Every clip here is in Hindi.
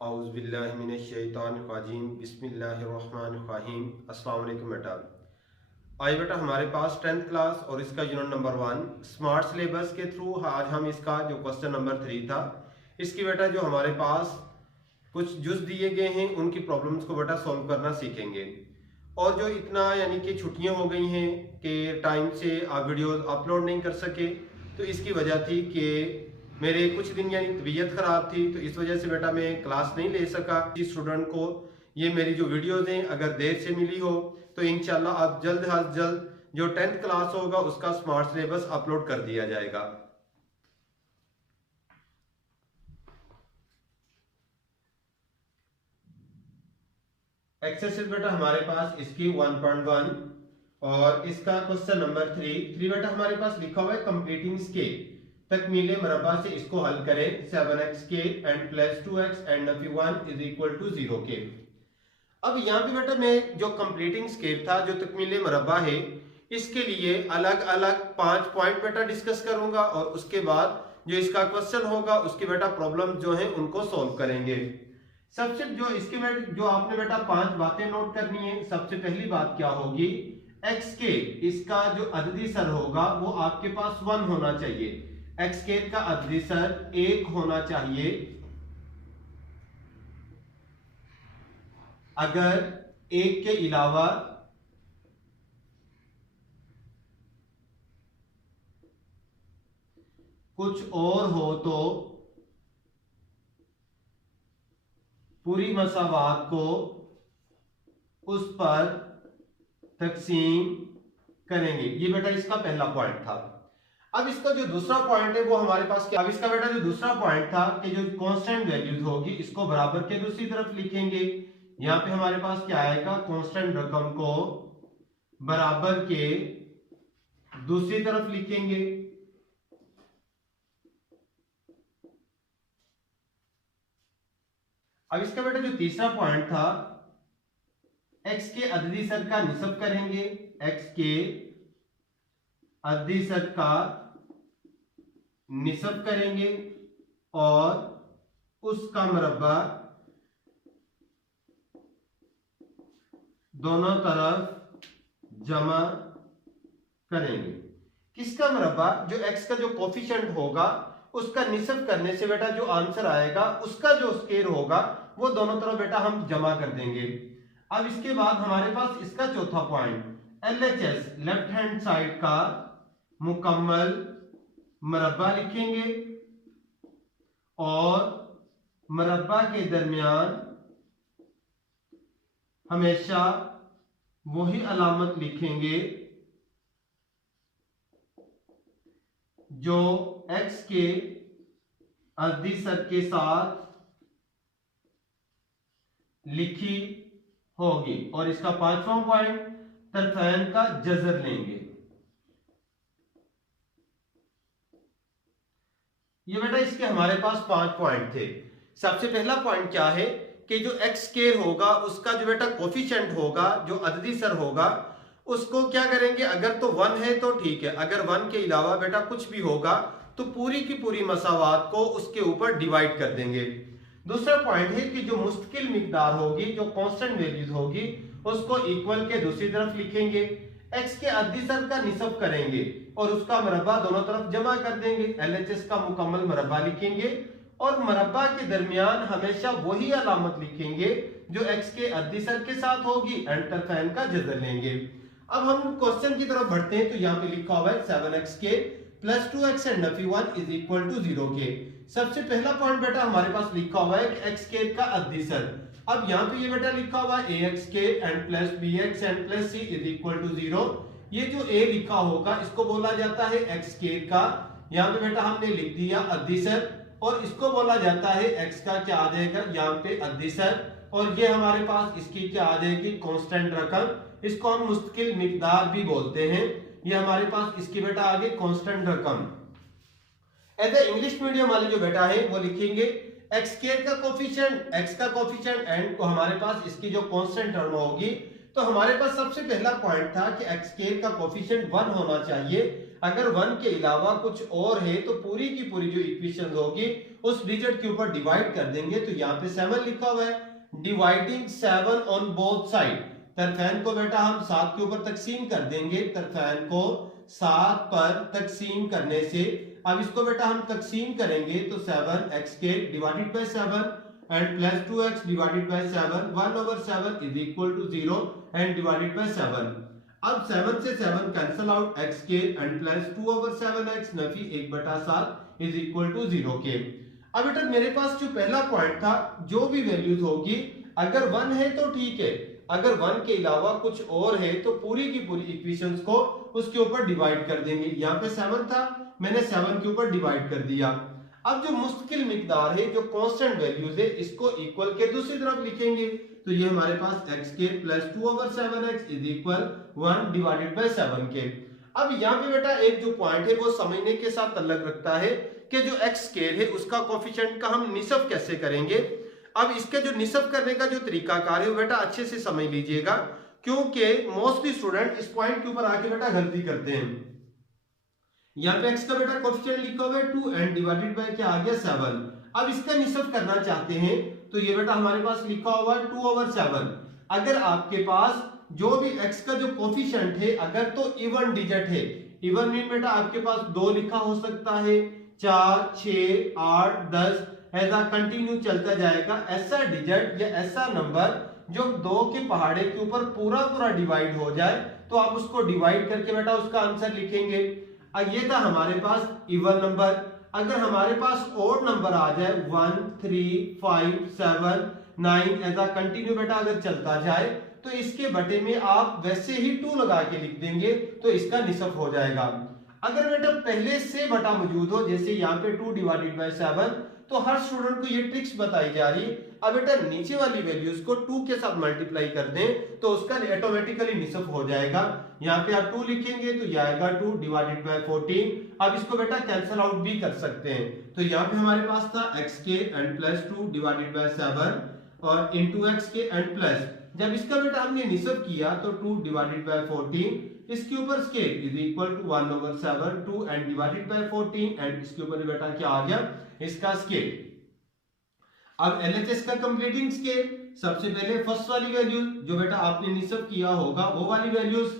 औज़ुबिल्लाहिमिनश्शैतानिर्रजीम बिस्मिल्लाहिर्रहमानिर्रहीम। अस्सलाम वालेकुम बेटा। आज बेटा हमारे पास 10th क्लास और इसका यूनिट नंबर 1 स्मार्ट सिलेबस के थ्रू आज हम इसका जो क्वेश्चन नंबर 3 था इसकी बेटा जो हमारे पास कुछ जुज दिए गए हैं उनकी प्रॉब्लम्स को बेटा सॉल्व करना सीखेंगे। और जो इतना यानी कि छुट्टियां हो गई हैं कि टाइम से आप वीडियोस अपलोड नहीं कर सके, तो इसकी वजह थी कि मेरे कुछ दिन यानी तबीयत ख़राब थी, तो इस वजह से बेटा मैं क्लास नहीं ले सका। इस स्टूडेंट को ये मेरी जो वीडियोस हैं अगर देर से मिली हो तो इंशाल्लाह आप जल्द अज जल्द जो 10th क्लास होगा उसका स्मार्ट सिलेबस अपलोड कर दिया जाएगा। एक्सरसाइज बेटा हमारे पास इसकी 1.1 और इसका क्वेश्चन नंबर 3 बेटा हमारे पास लिखा हुआ है कंप्लीटिंग स्केल, तकमीले मरबा से इसको हल करें 7x and plus 2x and नफी 1 इज इक्वल टू 0 के। अब यहाँ पे बेटा मैं जो कंप्लीटिंग स्केल था जो तकमीले मरबा है इसके लिए अलग अलग 5 पॉइंट बेटा डिस्कस करूंगा और उसके बाद जो इसका क्वेश्चन होगा उसके बेटा प्रॉब्लम जो है उनको सॉल्व करेंगे। सबसे जो इसके बेटा जो आपने बेटा 5 बातें नोट करनी है। सबसे पहली बात क्या होगी, एक्स के इसका जो अददी सर होगा वो आपके पास 1 होना चाहिए। एक्स के का अददी सर 1 होना चाहिए। अगर 1 के अलावा कुछ और हो तो पूरी मसावात को उस पर तकसीम करेंगे। ये बेटा इसका पहला पॉइंट था। अब इसका जो दूसरा पॉइंट है वो हमारे पास क्या, अब इसका बेटा जो दूसरा पॉइंट था कि जो कांस्टेंट वैल्यूज होगी इसको बराबर के दूसरी तरफ लिखेंगे। यहां पे हमारे पास क्या आएगा, कांस्टेंट रकम को बराबर के दूसरी तरफ लिखेंगे। अब इसका बेटा जो तीसरा पॉइंट था, एक्स के अददी सर का निस्ब करेंगे। एक्स के अददी सर का निस्ब करेंगे और उसका मरबा दोनों तरफ जमा करेंगे। किसका मरबा, जो एक्स का जो कोफिशिएंट होगा उसका निस्ब करने से बेटा जो आंसर आएगा उसका जो स्क्वायर होगा वो दोनों तरफ बेटा हम जमा कर देंगे। अब इसके बाद हमारे पास इसका चौथा point, LHS left hand side का मुकम्मल मरबा लिखेंगे और मरबा के दरमियान हमेशा वही अलामत लिखेंगे जो एक्स के अददी सर के साथ लिखी होगी। और इसका पांचवा पॉइंट, तरफैन का जजर लेंगे। ये बेटा इसके हमारे पास 5 पॉइंट थे। सबसे पहला पॉइंट क्या है कि जो एक्स स्क्वायर होगा उसका जो बेटा कोफिशिएंट होगा जो अददी सर होगा उसको क्या करेंगे, अगर तो 1 है तो ठीक है, अगर 1 के अलावा बेटा कुछ भी होगा तो पूरी की पूरी मसावात को उसके ऊपर डिवाइड कर देंगे। दूसरा पॉइंट है कि जो मुस्तकिल मिकदार होगी जो कांस्टेंट वैल्यूज होगी उसको इक्वल के दूसरी तरफ लिखेंगे। एक्स के अददी सर का निस्ब करेंगे और उसका मरबा दोनों तरफ जमा कर देंगे। LHS का मुकम्मल मरबा लिखेंगे और मरबा के दरमियान हमेशा वही अलामत लिखेंगे जो एक्स के अददी सर के साथ होगी एंड तरफैन का जजर लेंगे। अब हम क्वेश्चन की तरफ बढ़ते हैं। तो यहाँ पे लिखा हुआ है 7x के प्लस 2x एंड नफी 1 इज इक्वल टू 0 के। सबसे पहला पॉइंट बेटा हमारे पास लिखा हुआ है कि x के का अददी सर। अब यहाँ पे ये बेटा लिखा हुआ है ax के and plus bx and plus c is equal to 0। ये जो a लिखा होगा इसको बोला जाता है x के का, यहाँ पे बेटा हमने लिख दिया अददी सर, और इसको बोला जाता है x का क्या आ जाएगा यहाँ पे अददी सर, और ये हमारे पास इसकी क्या आ जाएगी कांस्टेंट रकम। इसको हम मुस्तकिल मिकदार भी बोलते हैं। ये हमारे पास इसकी बेटा आगे कांस्टेंट रकम। ऐसे इंग्लिश मीडियम वाले जो बेटा है वो लिखेंगे एक्स स्क्वायर का कोफिशिएंट, एक्स का कोफिशिएंट एंड को हमारे पास इसकी जो कांस्टेंट टर्म होगी। तो हमारे पास सबसे पहला पॉइंट था कि एक्स स्क्वायर का कोफिशिएंट 1 होना चाहिए। अगर 1 के अलावा कुछ और है तो पूरी की पूरी जो इक्वेशन होगी उस डिजिट के ऊपर डिवाइड कर देंगे। तो यहाँ पे 7 लिखा हुआ है, डिवाइडिंग 7 ऑन बोथ साइड। तरफैन को बेटा हम 7 के ऊपर तकसीम कर देंगे, तरफैन को 7 पर तकसीम करने से, अब इसको बेटा हम तकसीम करेंगे तो 7x divided by 7 and plus 2x divided by 7, 1/7 is equal to 0 and divided by 7। अब 7 से 7 cancel out, x and plus 2/7x नफी 1/7 इज इक्वल टू 0 के। अब बेटा मेरे पास जो पहला पॉइंट था, जो भी वैल्यूज होगी अगर 1 है तो ठीक है, अगर 1 के अलावा कुछ और है तो पूरी की पूरी इक्वेशंस को उसके ऊपर डिवाइड कर देंगे। यहाँ पे 7 था, मैंने 7 के ऊपर डिवाइड कर दिया। अब जो मुश्किल मिकदार है, जो कांस्टेंट वैल्यूज है, इसको इक्वल के दूसरी तरफ लिखेंगे। तो ये हमारे पास x plus 2/7x is equal 1 divided by 7 के। अब यहाँ पे बेटा एक जो पॉइंट है वो समझने के साथ ताल्लुक रखता है कि जो x स्केयर है उसका कोफिशिएंट का हम निसब कैसे करेंगे। अब इसके जो निसब करने का जो तरीकाकार है वो बेटा अच्छे से समझ लीजिएगा, क्योंकि मोस्टली स्टूडेंट इस पॉइंट के ऊपर आके बेटा गलती करते हैं। यहाँ पे x का बेटा कोफिशिएंट लिखा हुआ है 2 एंड डिवाइडेड बाय क्या आ गया 7। अब इसका निसब करना चाहते हैं तो ये बेटा हमारे पास लिखा हुआ है 2/7। अगर आपके पास जो भी x का जो कोफिशिएंट है अगर तो इवन डिजिट है, इवन मीन बेटा आपके पास 2 लिखा हो सकता है, 4, 6, 8, 10 ऐसा कंटिन्यू चलता जाएगा। ऐसा डिजिट या ऐसा नंबर जो 2 के पहाड़े के ऊपर पूरा पूरा डिवाइड हो जाए तो आप उसको डिवाइड करके बेटा उसका आंसर लिखेंगे। अब ये था हमारे पास इवन नंबर। अगर हमारे पास ओड नंबर आ जाए 1, 3, 5, 7, 9 ऐसा कंटिन्यू बेटा अगर चलता जाए तो इसके बटे में आप वैसे ही 2 लगा के लिख देंगे तो इसका निसब हो जाएगा। अगर बेटा पहले से बटा मौजूद हो, जैसे यहाँ पे 2 डिवाइडेड बाय 7, तो हर स्टूडेंट को ये ट्रिक्स बताई जा रही। अब बेटा नीचे वाली वैल्यूज को 2 के साथ मल्टीप्लाई कर दें तो उसका ऑटोमेटिकली निसब हो जाएगा। यहाँ पे आप 2 लिखेंगे तो ये आएगा 2 डिवाइडेड बाय 14। अब इसको बेटा कैंसिल आउट भी कर सकते हैं। तो यहाँ पे हमारे पास था x and plus 2 divided by 7 और इंटू x एंड प्लस, जब इसका बेटा हमने निसब किया तो 2 डिवाइडेड बाय 14, इसके ऊपर scale is equal to 1/7 2 and divided by 14 and इसके ऊपर बेटा क्या आ गया इसका स्केल। अब LHS का कंप्लीटिंग स्केल, सबसे पहले फर्स्ट वाली वैल्यू जो बेटा आपने निसब किया होगा वो वाली वैल्यूज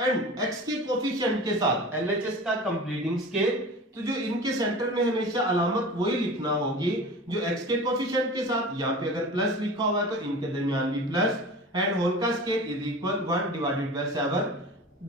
एंड x के कोफिशिएंट के साथ LHS का कंप्लीटिंग स्केल। तो जो इनके सेंटर में हमेशा अलामत वही लिखना होगी जो x के कोफिशिएंट के साथ। यहाँ पे अगर प्लस लिखा हुआ है तो इनके दरमियान भी प्लस एंड होल का scale is equal 1 divided by 7।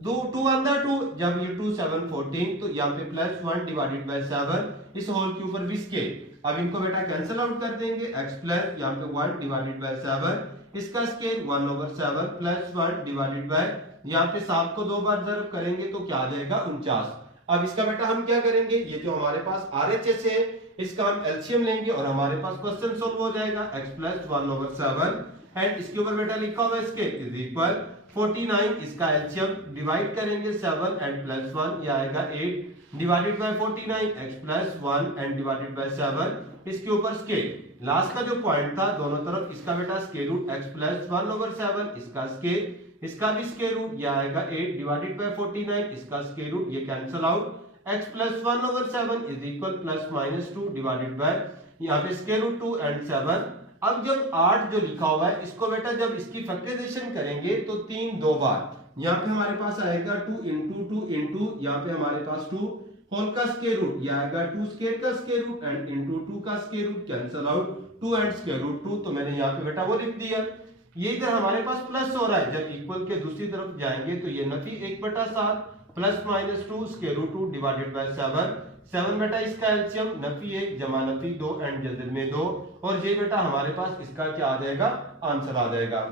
2 अंदर 2, जब ये 2 7 14 तो यहाँ पे प्लस 1 डिवाइडेड बाय 7 इस होल के ऊपर भी स्केल। अब इनको बेटा कैंसिल आउट कर देंगे, x प्लस यहाँ पे 1 डिवाइडेड बाय 7 इसका स्केल 1/7 प्लस 1 डिवाइडेड बाय, यहाँ पे 7 को 2 बार ज़र्ब करेंगे तो क्या आ जाएगा 49। अब इसका बेटा हम क्या करेंगे, ये जो हमारे पास RHS है इसका हम एलसीएम लेंगे और हमारे पास क्वेश्चन सोल्व हो जाएगा। x प्लस 1/7 एंड इसके ऊपर बेटा लिखा हुआ है स्केल इज इक्वल 49, इसका एलसीएम डिवाइड करेंगे 7 एंड प्लस 1 ये आएगा 8 divided by 49 x plus 1 and divided by 7 इसके ऊपर स्केल। लास्ट का जो पॉइंट था दोनों तरफ इसका बेटा स्क्वायर रूट x प्लस 1/7 इसका स्केल, इसका भी स्क्वायर रूट ये आएगा 8 डिवाइडेड बाय 49 इसका स्क्वायर रूट ये cancel out, x plus 1/7 is equal plus minus 2 divided bye यहाँ पे स्क्वायर रूट 2 एंड 7। अब जब 8 जो लिखा हुआ है इसको बेटा जब इसकी फैक्टराइजेशन करेंगे तो 3 2 बार, यहाँ पे हमारे पास आएगा 2 इंटू 2 इंटू यहाँ पे हमारे पास 2 होल का स्क्वायर रूट ये आएगा 2 स्क्वायर का स्क्वायर रूट एंड इंटू 2 का square root cancel out 2 and square root 2। तो मैंने यहाँ पे बेटा वो लिख दिया। ये इधर हमारे पास प्लस हो रहा है, जब इक्वल के दूसरी तरफ जाएंगे तो ये नफी 1/7 plus minus 2 square root 2 divided by 7 बेटा इसका एलसीएम नफी 1 जमा नफी 2 एंड जज़र में 2 और ये बेटा हमारे पास इसका क्या आ जाएगा आंसर आ जाएगा।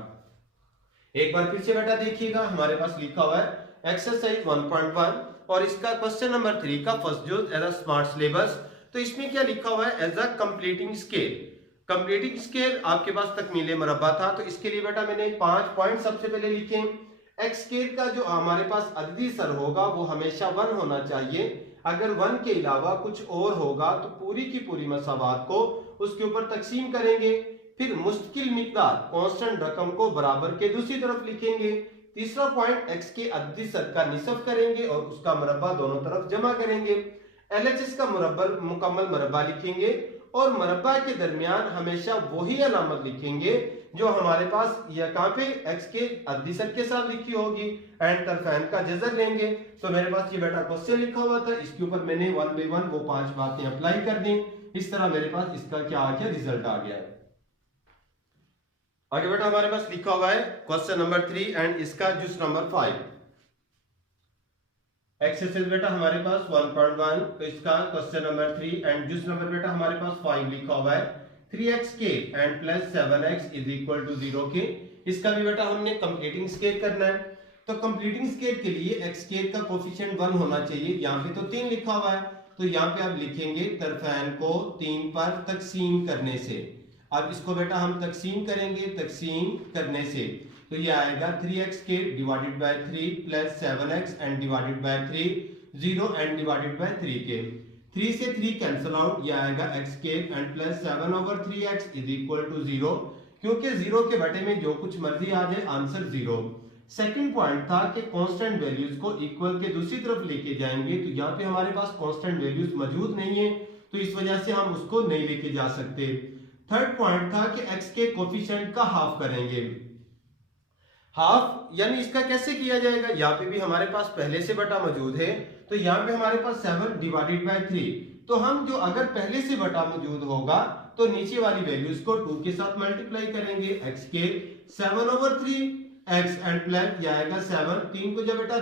एक बार फिर से बेटा देखिएगा, हमारे पास लिखा हुआ है एक्सरसाइज 1.1 और इसका क्वेश्चन नंबर 3 का फर्स्ट जो एज अ स्मार्ट सिलेबस। तो इसमें क्या लिखा हुआ है as a completing scale. Completing scale आपके पास तकमीले मुरब्बा था, तो इसके लिए बेटा मैंने 5 पॉइंट सबसे पहले लिखे। एक्स स्केल का जो हमारे पास अददी सर होगा वो हमेशा 1 होना चाहिए। अगर 1 के अलावा कुछ और होगा तो पूरी की पूरी मसावात को उसके ऊपर तकसीम करेंगे। फिर मुश्किल मिकदार कांस्टेंट रकम को बराबर के दूसरी तरफ लिखेंगे। तीसरा पॉइंट x के अददी सर का निसब करेंगे और उसका मुरब्बा दोनों तरफ जमा करेंगे। LHS का मुरब्बा मुकम्मल मुरब्बा लिखेंगे और मरबा के दरमियान हमेशा वही अलामत लिखेंगे जो हमारे पास या कहां पे x के अददी सर के साथ लिखी होगी एंड तरफैन का जज़र लेंगे। तो मेरे पास ये बेटा क्वेश्चन लिखा हुआ था, इसके ऊपर मैंने 1 बाय 1 वो 5 बातें अप्लाई कर दी। इस तरह मेरे पास इसका क्या आ गया, रिजल्ट आ गया। आगे बेटा हमारे पास लिखा हुआ है क्वेश्चन नंबर 3 एंड इसका जुज नंबर 5। एक्सरसाइज बेटा हमारे पास 1.1, तो इसका क्वेश्चन नंबर 3 एंड जुज नंबर बेटा हमारे पास 5 लिखा हुआ है 3xk and plus 7x is equal to 0 के। इसका भी बेटा हमने कंप्लीटिंग स्केल करना है। तो कंप्लीटिंग स्केल के लिए x स्केल का कोफिशिएंट 1 होना चाहिए। यहाँ पे तो 3 लिखा हुआ है, तो यहाँ पे आप लिखेंगे तरफैन को 3 पर तकसीम करने से। अब इसको बेटा हम तकसीम करेंगे, तकसीम करने से तो ये आएगा 3xk divided by 3 plus 7x and divided by 3 0 and divided by 3 के। 3 से 3 कैंसिल आउट, ये आएगा xk and plus 7 over 3x is equal to 0, क्योंकि 0 के बटे में जो कुछ मर्जी आ जाए आंसर 0। सेकंड पॉइंट था कि कांस्टेंट वैल्यूज को इक्वल के दूसरी तरफ लेके जाएंगे, तो यहाँ पे हमारे पास कांस्टेंट वैल्यूज मौजूद नहीं है, तो इस वजह से हम उसको नहीं लेके जा सकते। थर्ड पॉइंट था कि x के कोफिशिएंट का हाफ करेंगे। हाफ यानी इसका कैसे किया जाएगा, यहाँ पे भी हमारे पास पहले से बटा मौजूद है, तो यहाँ पे हमारे पास 7 डिवाइडेड बाय 3, तो हम जो अगर पहले से बटा मौजूद होगा तो नीचे वाली वैल्यूज को 2 के साथ मल्टीप्लाई करेंगे। x के 7 ओवर 3 x एंड प्लस ये आएगा 7, 3 को जब बेटा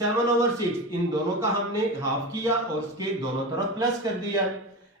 7 ओवर 6। इन दोनों का हमने हाफ किया और उसके दोनों तरफ प्लस कर दिया।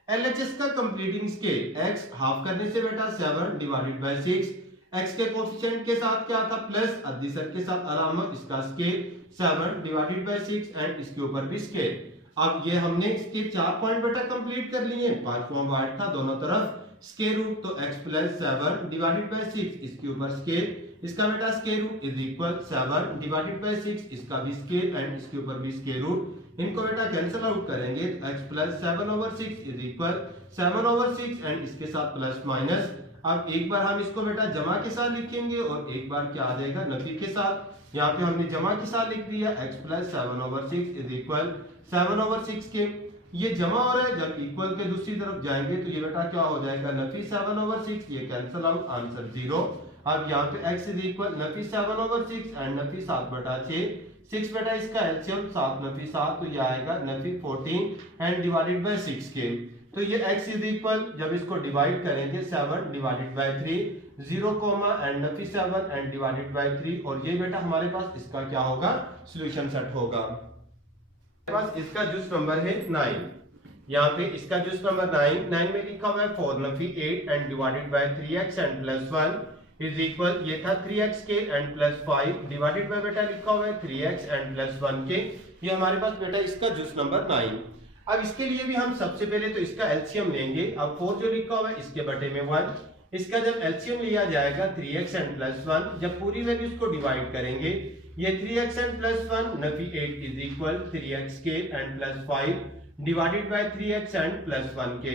LHS का कंप्लीटिंग स्केल x हाफ करने से बेटा 7 डिवाइडेड बाय 6, x के कोफिशिएंट के साथ क्या था प्लस, अद्दी सर के साथ अलामत, इसका स्केल 7 डिवाइडेड बाय 6 एंड इसके ऊपर भी स्केल। अब ये हमने इसके 4 पॉइंट बेटा कंप्लीट कर लिए। पांचवा पॉइंट था दोनों तरफ स्केल रूट, तो x प्लस 7 डिवाइडेड बाय 6 इसके ऊपर स्केल, इसका बेटा scale root is equal 7 divided by 6, इसका भी स्केल एंड इसके ऊपर भी स्केल रूट। इनको बेटा कैंसिल आउट करेंगे, x plus 7 over 6 is equal 7 over 6 and इसके साथ प्लस माइनस। अब एक बार हम इसको बेटा जमा के साथ लिखेंगे और एक बार क्या आ जाएगा नफी के साथ। यहाँ पे हमने जमा के साथ लिख दिया x plus 7 over 6 is equal 7 over 6 के। ये जमा हो रहा है, जब इक्वल के दूसरी तरफ जाएंगे तो ये बेटा क्या हो जाएगा नफी 7 ओवर 6, ये कैंसिल आउट, आंसर 0। अब यहाँ पे x is equal Nafi 7 over 6 and नफी 7 बटा 6, 6 बेटा इसका एलसीएम 7 नफी 7, तो ये आएगा नफी 14 एंड डिवाइडेड बाय 6 के। तो ये x इज इक्वल जब इसको डिवाइड करेंगे 7 डिवाइडेड बाय 3 0 कोमा एंड नफी 7 एंड डिवाइडेड बाय 3, और ये बेटा हमारे पास इसका क्या होगा सॉल्यूशन सेट होगा। हमारे पास इसका जूस नंबर है 9। यहाँ पे इसका जूस नंबर 9 में लिखा हुआ है 4 Nafi 8 and divided bye 3x and plus 1 is equal, ये था 3x के एंड प्लस 5 डिवाइडेड बाय बेटा लिखा हुआ है 3x एंड प्लस 1 के। ये हमारे पास बेटा इसका जूस नंबर 9। अब इसके लिए भी हम सबसे पहले तो इसका एलसीएम लेंगे। अब 4 जो लिखा हुआ है इसके बटे में 1, इसका जब एलसीएम लिया जाएगा 3x एंड प्लस 1, जब पूरी वैल्यूज को डिवाइड करेंगे ये 3x and plus 1 Nafi 8 is equal 3x के and plus 5 divided by 3x and plus 1 के।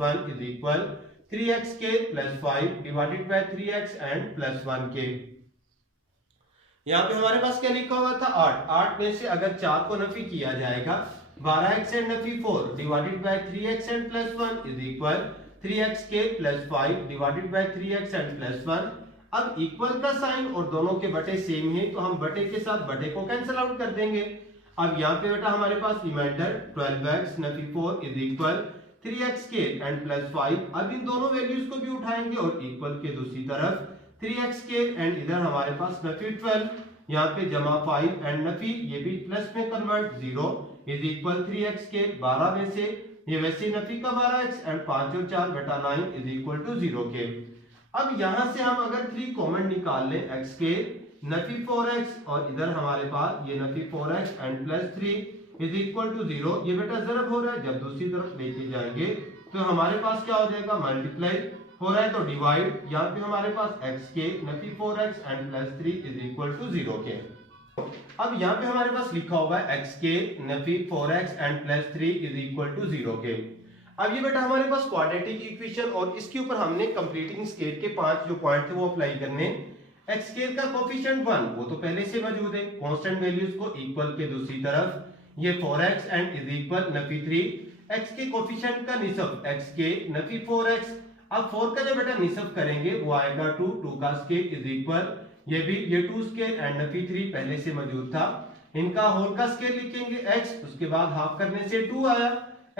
1 इज इक्वल 3x के plus 5 divided by 3x and plus 1 के। यहाँ पे हमारे पास क्या लिखा हुआ था 8 में से अगर 4 को नफी किया जाएगा 12x and Nafi 4 divided by 3x and plus 1 is equal 3x के plus 5 divided by 3x and plus 1। अब इक्वल का साइन और दोनों के बटे सेम है, तो हम बटे के साथ बटे को कैंसिल आउट कर देंगे। अब यहाँ पे बेटा हमारे पास रिमाइंडर 12x नफी 4 इज इक्वल 3x के एंड प्लस 5। अब इन दोनों वैल्यूज को भी उठाएंगे और इक्वल के दूसरी तरफ 3x के एंड इधर हमारे पास नफी 12, यहाँ पे जमा 5 एंड नफी ये भी प्लस में कन्वर्ट 0 इज इक्वल 3x के 12 में से ये वैसे नफी का 12x एंड 5 और 4 बटा 9 इज इक्वल टू 0 के। अब यहां से हम अगर 3 कॉमन निकाल लें x के नफी 4x और इधर हमारे पास ये नफी 4x and plus 3 is equal to 0, ये बेटा ज़रब हो रहा है, जब दूसरी तरफ लेके जाएंगे तो हमारे पास क्या हो जाएगा मल्टीप्लाई हो रहा है, तो डिवाइड, यहाँ पे हमारे पास x के नफी 4x and plus 3 is equal to 0 के। अब यहाँ पे हमारे पास लिखा हुआ है x के नफी 4x and plus 3 is equal to 0 के। अब ये बेटा हमारे पास क्वाड्रेटिक इक्वेशन और इसके ऊपर हमने कंप्लीटिंग स्केल के 5 जो पॉइंट थे वो अप्लाई करने। एक्स स्क्वायर का कोफिशिएंट 1 वो तो पहले से मौजूद है, कांस्टेंट वैल्यूज को इक्वल के दूसरी तरफ ये 4x and is equal Nafi 3, x के कोफिशिएंट का निसब x के नफी 4x। अब 4 का जब बेटा निसब करेंगे वो आएगा 2, 2 का स्क्वायर इज इक्वल ये 2 स्क्वायर एंड नफी 3 पहले से मौजूद था, इनका होल का स्क्वायर लिखेंगे x, उसके बाद हाफ करने से 2 आया,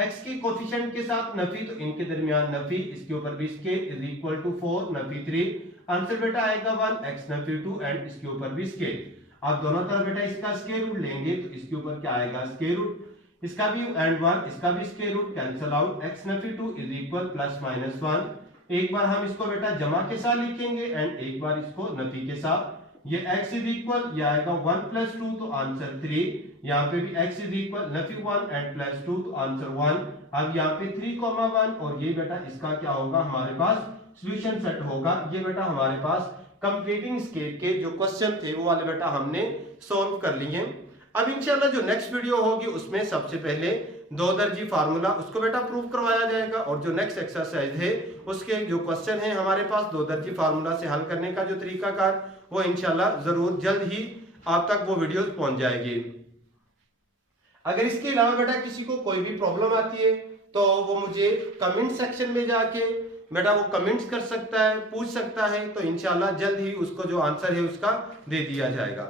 x के कोफिशिएंट के साथ नफी तो इनके दरमियान नफी, इसके ऊपर भी स्क्वायर इज इक्वल टू 4 नफी 3, आंसर बेटा आएगा 1 x नफी 2 एंड इसके ऊपर भी स्क्वायर। आप दोनों तरफ बेटा इसका स्क्वायर रूट लेंगे तो इसके ऊपर क्या आएगा स्क्वायर रूट, इसका भी एंड 1 इसका भी square root cancel out, x नफी 2 इज इक्वल प्लस माइनस 1। एक बार हम इसको बेटा जमा के साथ लिखेंगे एंड एक बार इसको नफी के साथ, ये x इज इक्वल ये आएगा 1 प्लस 2 तो आंसर 3, यहाँ पे भी x is equal Nafi 1 and plus 2 तो आंसर 1। अब यहाँ पे 3,1 और ये बेटा इसका क्या होगा हमारे पास सॉल्यूशन सेट होगा। ये बेटा हमारे पास कंप्लीटिंग स्केल के जो क्वेश्चन थे वो वाले बेटा हमने सॉल्व कर लिए। अब इंशाल्लाह जो नेक्स्ट वीडियो होगी उसमें सबसे पहले 2 दर्जी फार्मूला उसको बेटा प्रूव करवाया जाएगा, और जो नेक्स्ट एक्सरसाइज है उसके जो क्वेश्चन है हमारे पास 2 दर्जी फार्मूला से हल करने का जो तरीकाकार वो इंशाल्लाह जरूर जल्द ही आप तक वो वीडियोस पहुंच जाएगी। अगर इसके अलावा बेटा किसी को कोई भी प्रॉब्लम आती है तो वो मुझे कमेंट सेक्शन में जाके बेटा वो कमेंट्स कर सकता है, पूछ सकता है, तो इंशाल्लाह जल्द ही उसको जो आंसर है उसका दे दिया जाएगा।